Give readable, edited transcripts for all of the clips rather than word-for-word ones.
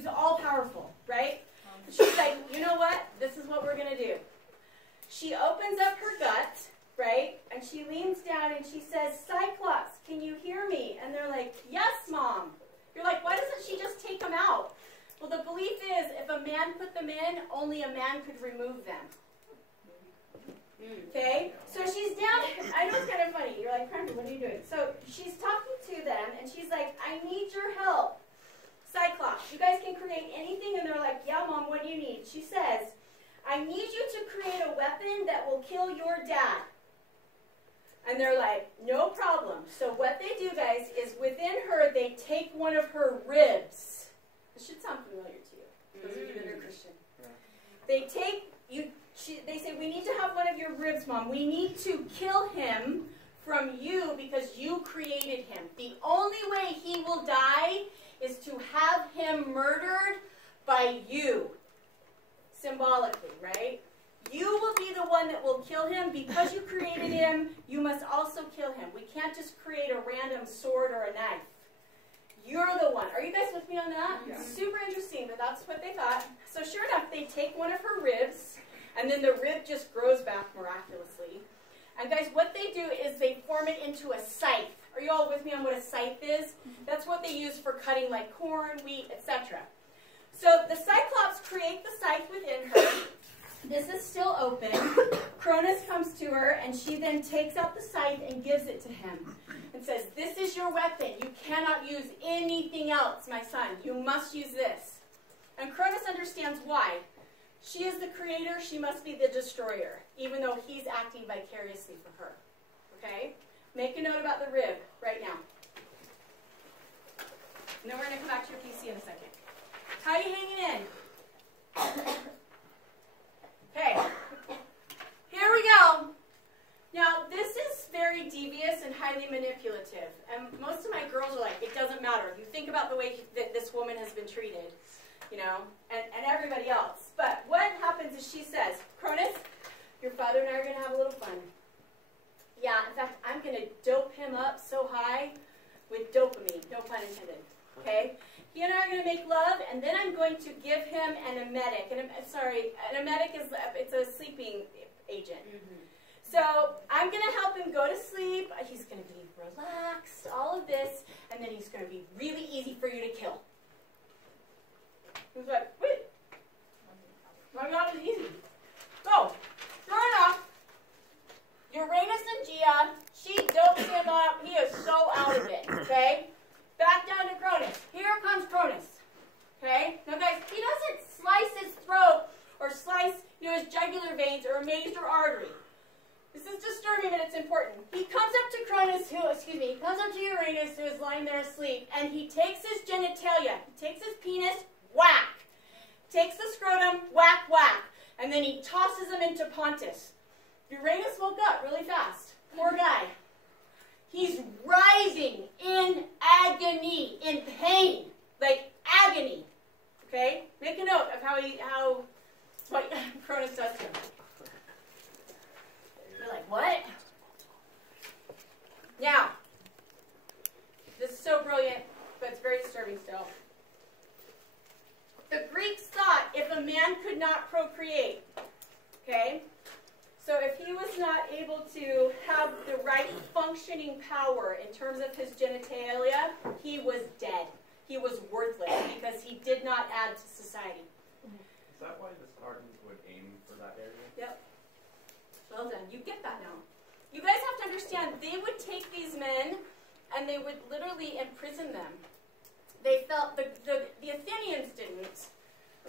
She's all powerful, right? She's like, you know what? This is what we're going to do. She opens up her gut, right? And she leans down and she says, Cyclops, can you hear me? And they're like, yes, Mom. You're like, why doesn't she just take them out? Well, the belief is if a man put them in, only a man could remove them. Okay? So she's down. I know it's kind of funny. You're like, Crunchy, what are you doing? So she's talking to them, and she's like, I need your help. Cyclops, you guys can create anything. And they're like, yeah, Mom, what do you need? She says, I need you to create a weapon that will kill your dad. And they're like, no problem. So what they do, guys, is within her, they take one of her ribs. This should sound familiar to you, those of you that are Christian. They take you. They say, we need to have one of your ribs, Mom. We need to kill him from you because you created him. The only way he will die is to have him murdered by you. Symbolically, right? You will be the one that will kill him. Because you created him, you must also kill him. We can't just create a random sword or a knife. You're the one. Are you guys with me on that? Yeah. Super interesting, but that's what they thought. So sure enough, they take one of her ribs, and then the rib just grows back miraculously. And guys, what they do is they form it into a scythe. Are you all with me on what a scythe is? That's what they use for cutting like corn, wheat, etc. So the Cyclops create the scythe within her. This is still open. Cronus comes to her, and she then takes out the scythe and gives it to him and says, this is your weapon. You cannot use anything else, my son. You must use this. And Cronus understands why. She is the creator. She must be the destroyer, even though he's acting vicariously for her. Okay? Make a note about the rib right now. And then we're going to come back to your PC in a second. How are you hanging in? Okay, here we go. Now, this is very devious and highly manipulative. And most of my girls are like, it doesn't matter. You think about the way that this woman has been treated, you know, and everybody else. But what happens is she says, Cronus, your father and I are going to have a little fun. Yeah, in fact, I'm going to dope him up so high with dopamine, no pun intended, okay? He and I are going to make love, and then I'm going to give him an emetic. An emetic is it's a sleeping agent. So I'm going to help him go to sleep. He's going to be relaxed, all of this, and then he's going to be really easy for you to kill. He's like, wait, my God is easy. So, sure enough, Uranus and Gia, she dopes him up. He is so out of it, okay? Back down to Cronus. Here comes Cronus. Okay? Now guys, he doesn't slice his throat or slice, his jugular veins or a major artery. This is disturbing, but it's important. He comes up to Cronus, he comes up to Uranus, who is lying there asleep, and he takes his genitalia. He takes his penis, whack. Takes the scrotum, whack, whack. And then he tosses him into Pontus. Uranus woke up really fast. Poor guy. He's writhing in agony, in pain, like agony. Okay? Make a note of what Cronus does to him. You're like, what? Now, this is so brilliant, but it's very disturbing still. The Greeks thought if a man could not procreate, okay? So if he was not able to have the right functioning power in terms of his genitalia, he was dead. He was worthless because he did not add to society. Is that why the Spartans would aim for that area? Yep. Well done. You get that now. You guys have to understand, they would take these men and they would literally imprison them. They felt, the Athenians didn't.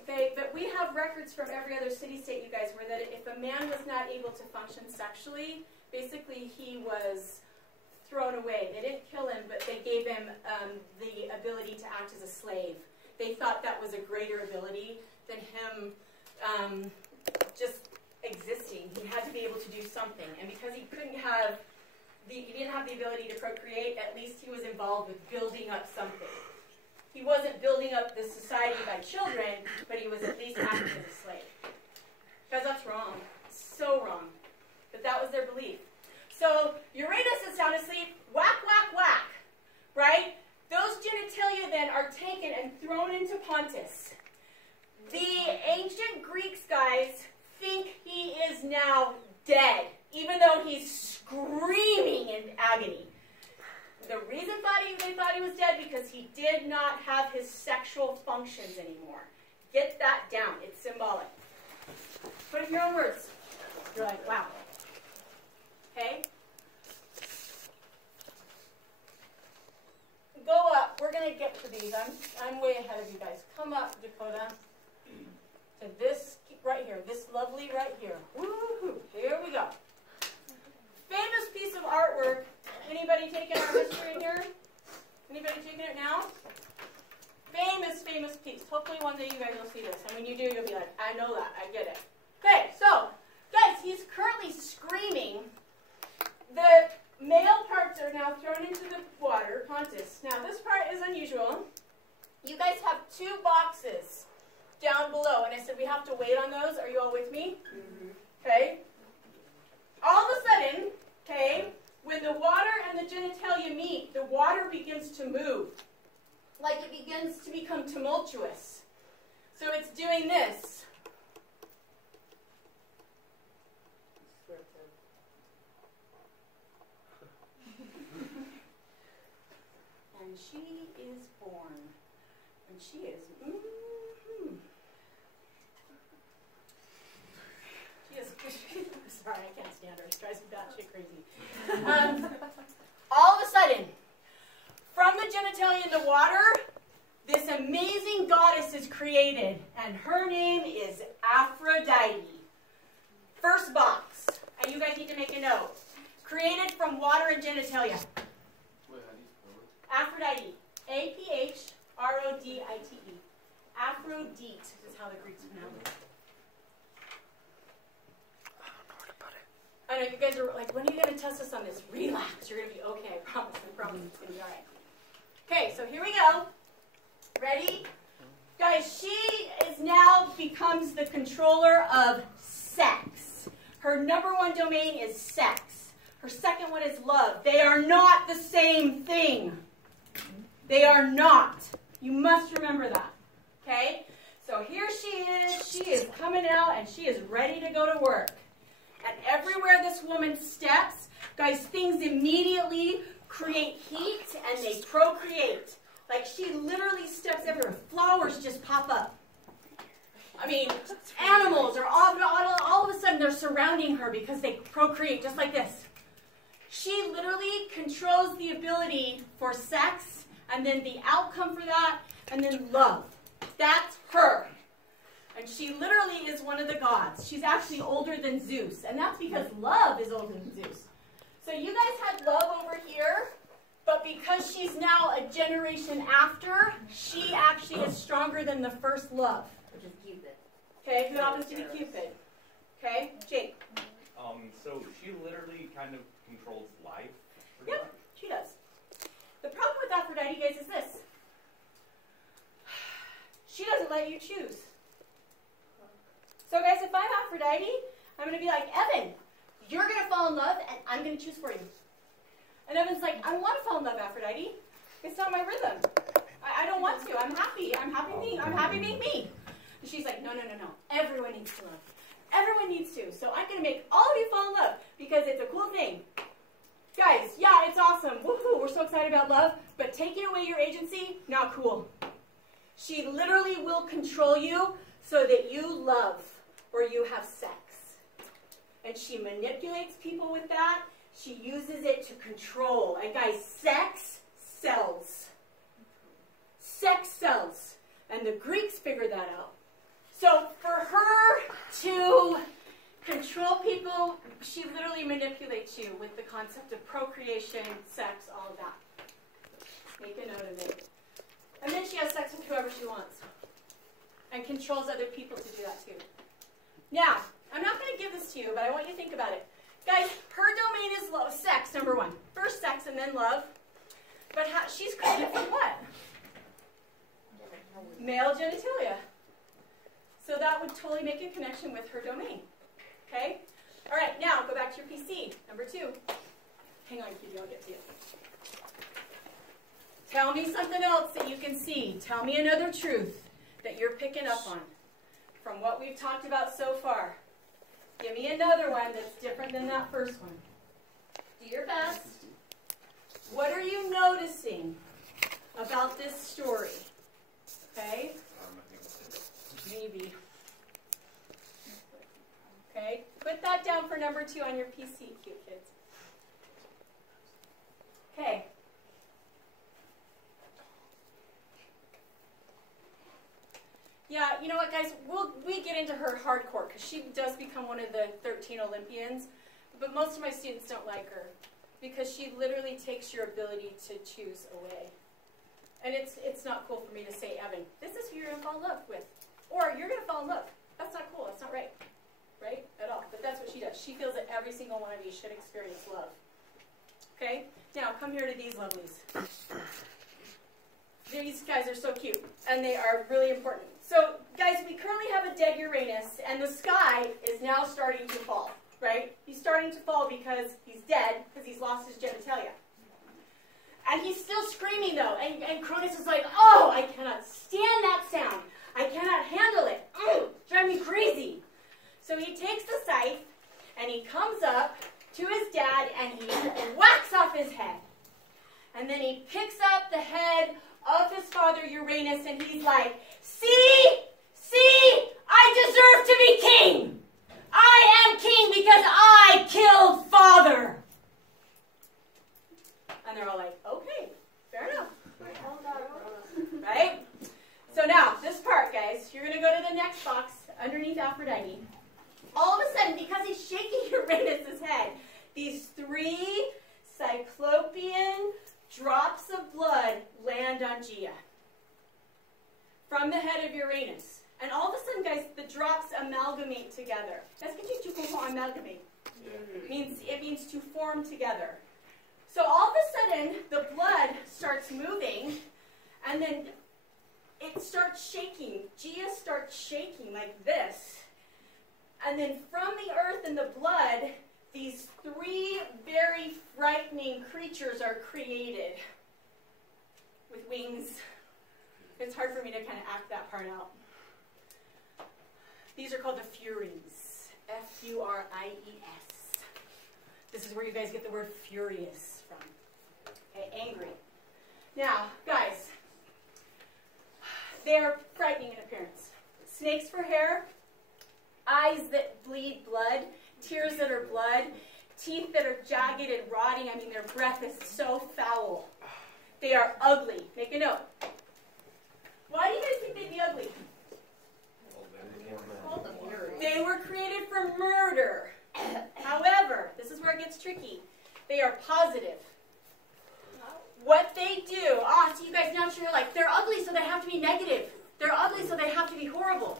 Okay, but we have records from every other city-state, you guys, where that if a man was not able to function sexually, basically he was thrown away. They didn't kill him, but they gave him the ability to act as a slave. They thought that was a greater ability than him just existing. He had to be able to do something, and because he didn't have the ability to procreate, at least he was involved with building up something. He wasn't building up the society by children, but he was at least acting as a slave. Guys, that's wrong. So wrong. But that was their belief. So Uranus is sound asleep, whack, whack, whack. Right? Those genitalia then are taken and thrown into Pontus. The ancient Greeks, guys, think he is now dead, even though he's screaming in agony. The reason they thought he was dead because he did not have his sexual functions anymore. Get that down. It's symbolic. Put it in your own words. You're like, wow. Okay? Go up. We're going to get to these. I'm way ahead of you guys. Come up, Dakota. To this right here. This lovely right here. Woo-hoo. Here we go. Famous piece of artwork. Anybody taking our history here? Anybody taking it now? Famous, famous piece. Hopefully one day you guys will see this. And when you do, you'll be like, I know that. I get it. Okay, so, guys, he's currently screaming. The male parts are now thrown into the water, Pontus. Now, this part is unusual. You guys have 2 boxes down below. And I said we have to wait on those. Are you all with me? Mm-hmm. Okay. All of a sudden, okay, when the water and the genitalia meet, the water begins to move. Like it begins to become tumultuous. So it's doing this. And she is born. And she is, sorry, I can't stand her. She drives me batshit crazy. All of a sudden, from the genitalia in the water, this amazing goddess is created, and her name is Aphrodite. First box, and you guys need to make a note. Created from water and genitalia. Aphrodite. Aphrodite. Aphrodite is how the Greeks pronounce it. I know you guys are like, when are you going to test us on this? Relax. You're going to be okay. I promise. I promise. It's going to be all right. Okay, so here we go. Ready? Guys, she is now becomes the controller of sex. Her #1 domain is sex. Her second one is love. They are not the same thing. They are not. You must remember that. Okay? So here she is. She is coming out and she is ready to go to work. And everywhere this woman steps, guys, things immediately create heat and they procreate. Like she literally steps everywhere. Flowers just pop up. I mean, animals are all of a sudden they're surrounding her because they procreate just like this. She literally controls the ability for sex and then the outcome for that and then love. That's her. And she literally is one of the gods. She's actually older than Zeus. And that's because love is older than Zeus. So you guys had love over here. But because she's now a generation after, she actually is stronger than the first love. Which is Cupid. Okay, who happens to be Cupid? Okay, Jake. So she literally kind of controls life? Yep, she does. The problem with Aphrodite, guys, is this. She doesn't let you choose. So guys, if I'm Aphrodite, I'm going to be like, Evan, you're going to fall in love, and I'm going to choose for you. And Evan's like, I want to fall in love, Aphrodite. It's not my rhythm. I don't want to. I'm happy. I'm happy being me. And she's like, no. Everyone needs to love. Everyone needs to. So I'm going to make all of you fall in love because it's a cool thing. Guys, yeah, it's awesome. Woohoo, we're so excited about love. But taking away your agency, not cool. She literally will control you so that you love or you have sex. And she manipulates people with that. She uses it to control. And guys, sex sells. Sex sells. And the Greeks figured that out. So for her to control people, she literally manipulates you with the concept of procreation, sex, all of that. Make a note of it. And then she has sex with whoever she wants. And controls other people to do that too. Now, I'm not going to give this to you, but I want you to think about it. Guys, her domain is love, sex, #1. First sex and then love. But she's created from what? Male genitalia. So that would totally make a connection with her domain. Okay? All right, now go back to your PC. #2. Hang on, Kitty, I'll get to you. Tell me something else that you can see. Tell me another truth that you're picking up on from what we've talked about so far. Give me another one that's different than that first one. Do your best. What are you noticing about this story? Okay? Maybe. Okay? Put that down for number 2 on your PC, cute kids. Okay. Yeah, you know what, guys? We get into her hardcore because she does become one of the 13 Olympians. But most of my students don't like her because she literally takes your ability to choose away. And it's not cool for me to say, Evan, this is who you're going to fall in love with. Or you're going to fall in love. That's not cool. That's not right. Right? At all. But that's what she does. She feels that every single one of you should experience love. Okay? Now, come here to these lovelies. These guys are so cute. And they are really important. So, guys, we currently have a dead Uranus. And the sky is now starting to fall. Right? He's starting to fall because he's dead. Because he's lost his genitalia. And he's still screaming, though. And Cronus is like, oh, I cannot stand that sound. I cannot handle it. Drive me crazy. So he takes the scythe, and he comes up to his dad, and he whacks off his head. And then he picks up the head of his father, Uranus, and he's like, see, I deserve to be king. I am king because I killed father. And they're all like, okay, fair enough. Right? So now, this part, guys, you're going to go to the next box underneath Aphrodite. All of a sudden, because he's shaking Uranus' head, these 3 cyclopean drops of blood land on Gaia from the head of Uranus. And all of a sudden, guys, the drops amalgamate together. Est-ce que tu comprends amalgamate? It means to form together. So all of a sudden, the blood starts moving, and then it starts shaking. Gaia starts shaking like this. And then from the earth and the blood, these 3 very frightening creatures are created with wings. It's hard for me to kind of act that part out. These are called the Furies. F-U-R-I-E-S. This is where you guys get the word furious from. Okay, angry. Now, guys, they're frightening in appearance. Snakes for hair, eyes that bleed blood, tears that are blood, teeth that are jagged and rotting. I mean, their breath is so foul. They are ugly. Make a note. Why do you guys think they'd be ugly? They were created for murder. However, this is where it gets tricky. They are positive. What they do, so you guys now you're like, they're ugly, so they have to be negative. They're ugly, so they have to be horrible.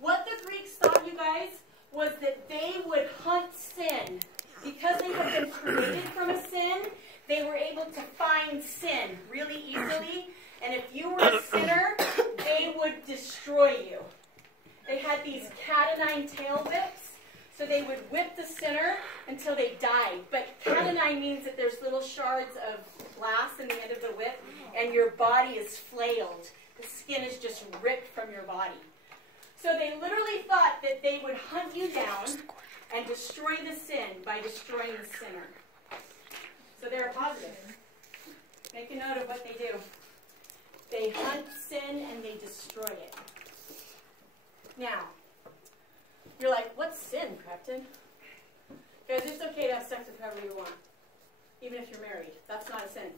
What the Greeks thought, you guys, was that they would hunt sin. Because they have been created from a sin, they were able to find sin really easily. And if you were a sinner, they would destroy you. They had these cat o' nine tail whips, so they would whip the sinner until they died. But cat o' nine means that there's little shards of glass in the end of the whip, and your body is flailed. The skin is just ripped from your body. So they literally thought that they would hunt you down and destroy the sin by destroying the sinner. So they're positive. Make a note of what they do. They hunt sin and they destroy it. Now, you're like, what's sin, Captain? Guys, it's okay to have sex with whoever you want, even if you're married. That's not a sin.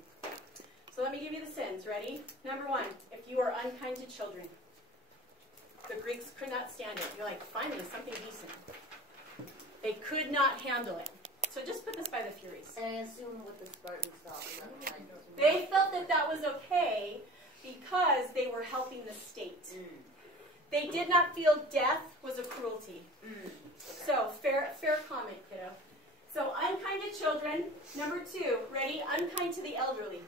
So let me give you the sins. Ready? Number 1, if you are unkind to children. The Greeks could not stand it. You're like, finally, something decent. They could not handle it. So just put this by the Furies. And I assume with the Spartans thought. They felt that that was okay because they were helping the state. They did not feel death was a cruelty. So, fair comment, kiddo. So, unkind to children. Number 2, ready? Unkind to the elderly.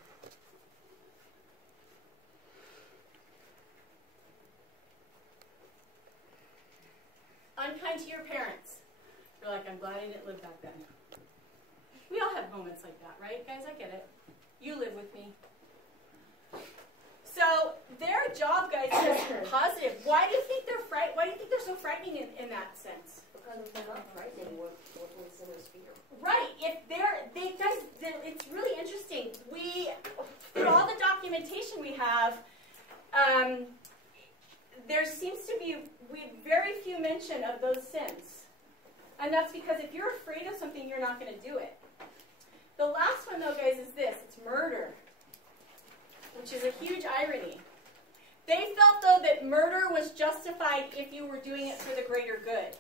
Unkind to your parents. You're like, I'm glad I didn't live back then. We all have moments like that, right? Guys, I get it. You live with me. their job, guys, is positive. Why do you think they're Why do you think they're so frightening in that sense? Because if they're not frightening, what will sinners fear? Right. If it's really interesting. Through all the documentation we have, there seems to be very few mention of those sins. And that's because if you're afraid of something, you're not going to do it. The last one, though, guys, is this. It's murder, which is a huge irony. They felt, though, that murder was justified if you were doing it for the greater good.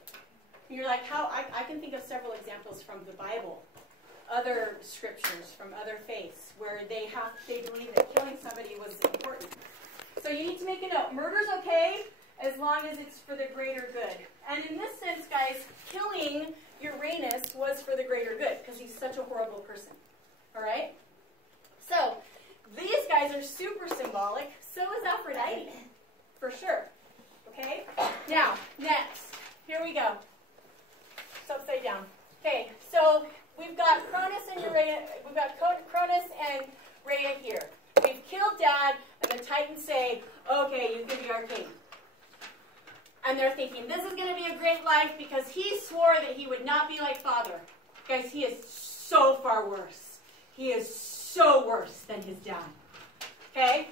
And you're like, how? I can think of several examples from the Bible, other scriptures from other faiths, where they believe that killing somebody was important. So you need to make a note. Murder's okay as long as it's for the greater good. And in this sense, guys, killing Uranus was for the greater good because he's such a horrible person. All right? So these guys are super symbolic. So is Aphrodite, for sure. Okay? Now, next. Here we go. It's upside down. Okay, so we've got Cronus and Uranus. We've got Cronus and Rhea here. We've killed Dad, and the Titans say, okay, you can be our king. And they're thinking, this is going to be a great life because he swore that he would not be like Father. Guys, he is so far worse. He is so worse than his dad. Okay?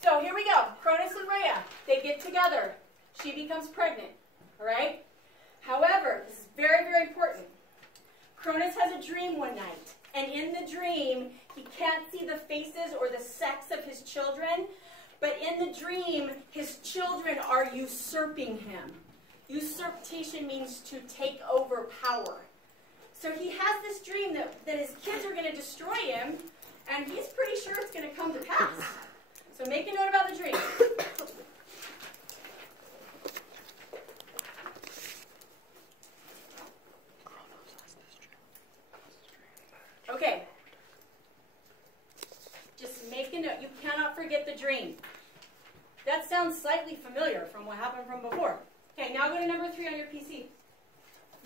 So here we go. Cronus and Rhea, they get together. She becomes pregnant. All right? However, this is very, very important. Cronus has a dream one night. And in the dream, he can't see the faces or the sex of his children. But in the dream, his children are usurping him. Usurpation means to take over power. So he has this dream that his kids are going to destroy him, and he's pretty sure it's going to come to pass. So make a note about the dream. Okay. Just make a note. You cannot forget the dream. That sounds slightly familiar from what happened from before. Okay, now go to number 3 on your PC.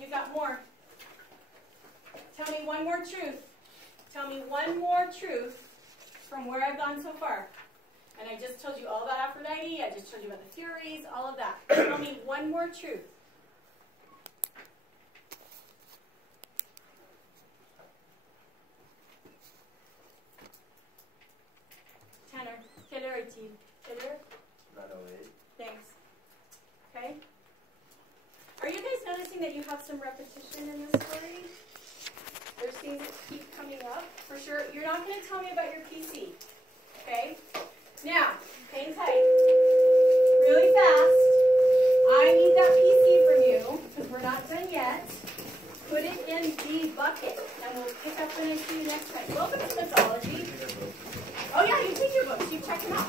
You got more. Tell me one more truth. Tell me one more truth from where I've gone so far. And I just told you all about Aphrodite. I just told you about the Furies, all of that. Tell me one more truth. Tanner, quelle heure est-il? Quelle heure? 9:08. Thanks. Okay. Are you guys noticing that you have some repetition in this story? There's things that keep coming up. For sure, you're not going to tell me about your PC. Okay? Now, hang tight. Really fast. I need that PC from you, because we're not done yet. Put it in the bucket, and we'll pick up when I see you next time. Welcome to mythology. Oh yeah, you take your books. You check them out.